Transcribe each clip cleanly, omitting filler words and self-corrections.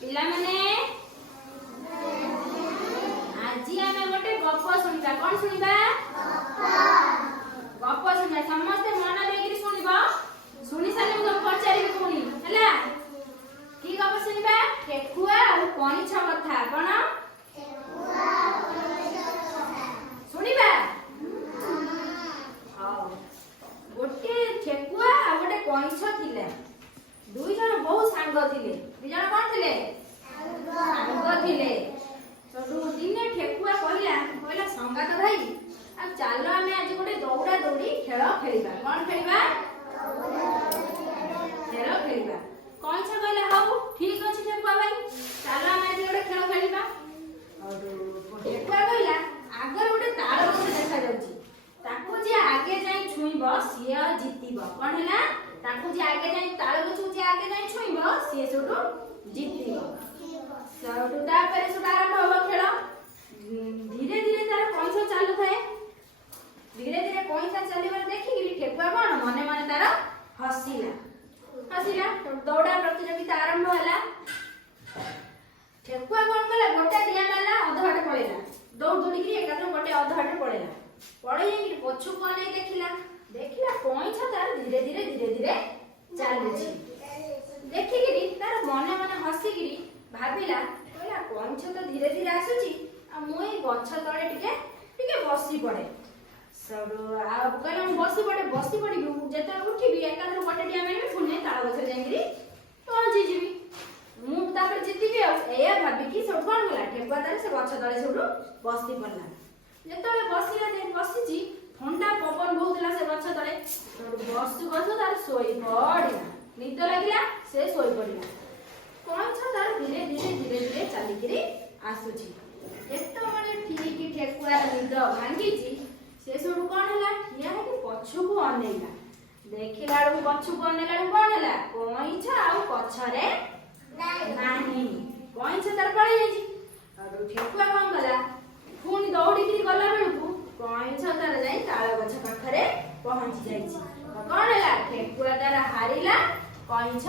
पिला माने आजी आमे गोटे गप सुनिबा कोन सुनिबा गप सुनिबा समस्त मन देगिरी सुनिबा सुनि साले हम पचारि पुनी हला की गप सुनिबा ठेकुआ और कणिछ कथा कोन सुनिबा हां गोटे ठेकुआ और गोटे कणिछ थिले दुई जन बहुत सांग थिले दुई जन कोन थिले सांग थिले तो दिने ठेकुआ कहला संगात भाई आ चलो आमे आज गोटे दौड़ा दौड़ी खेल खेलिबा कोन खेलिबा खेल खेलिबा कोन छ कहला हाउ ठीक अछि ठेकुआ भाई चलो आमे आज गोटे खेल खेलिबा और ठेकुआ कहला आगे गोटे तार गोटे देखा जाउची ताको जे आगे जाई छुईबो सिया जीतीबो कोन हैला ताको जे आगे जाई तार गछु जे आगे जाई छुईबो सिया सोटो जीतीबो सोटो तापर सोटो आरंभ होबो खेल धीरे धीरे तार कइसा चालू थाए धीरे धीरे कइसा चलीबार देखि गिरी ठेकुआ कोन मने मने तार हसिला दौड़ा प्रतियोगिता आरंभ होला ठेकुआ कोन कला गोटा दिया मारला अध घाट पळेला दौड़ दौड़ी गिरी एकात्र गोटे अध घाट पळेला पळे गिरी पछु कोन देखिला कइसा तार धीरे धीरे चालुची देखि गिरी तार मने मने हसी गिरी भाबिला कहला कइसा तो धीरे धीरे आसुची आ मुई गछ तळे टिके बसी पड़े सरो आ कहला बसी पड़ी जेता उठिबी एकात्र गोटे दिया मारबी पुने ताळ गछ जाईगिरी पहुंची जीबी मु तापर जितिबी आ एया भाबी कि सब कोन गला ठेकुआ तारे से गछ तळे सबु बसी पड़ला जेतले बसीची ठंडा पवन बहुतला से गछ तळे बसु तार सोई पड़िला निद लागिला से सोई पड़िला कोन छ तार धीरे धीरे चलिगिरी आसुची एतो माने ठीक ठेकुआ निद भांगीची से सब कोन हला ठिया है पछु को अनेला देखिला रो पछु को अनेला कोन हला कोइछ आ पछरे नाही कोइछ तार पड़ी जाईची और ठेकुआ कोन गला पुनी दौड़ी गिरी गला बेलकु कोइछ तार जाई ताळ गछ पाखरे पहुंची जाईची कोन हला ठेकुआ तार हारिला कोइछ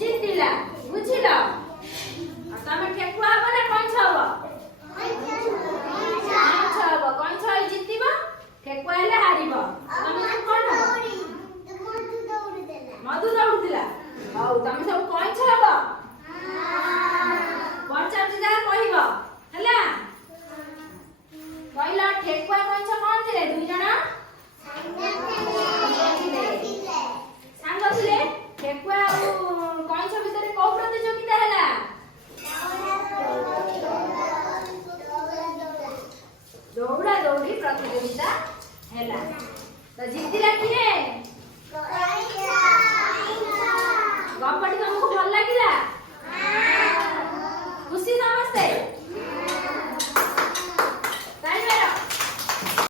जीतिला बुझिला आ तमे ठेकुआ बने कोइछ हबो कोइछ जीतिबो ठेकुआ हेले हारिबो तमे कोन मधु दौड़ुतिला हौ तमे सब कोइछ हबो पचार जा कहिबो हला पहिला ठेकुआ कोइछ कोन थिले दुई जना सांग थिले ठेकुआ कोइछ भितरे को प्रतियोगिता हला दौड़ा दौड़ी प्रतियोगिता हैला तो जीतिला किए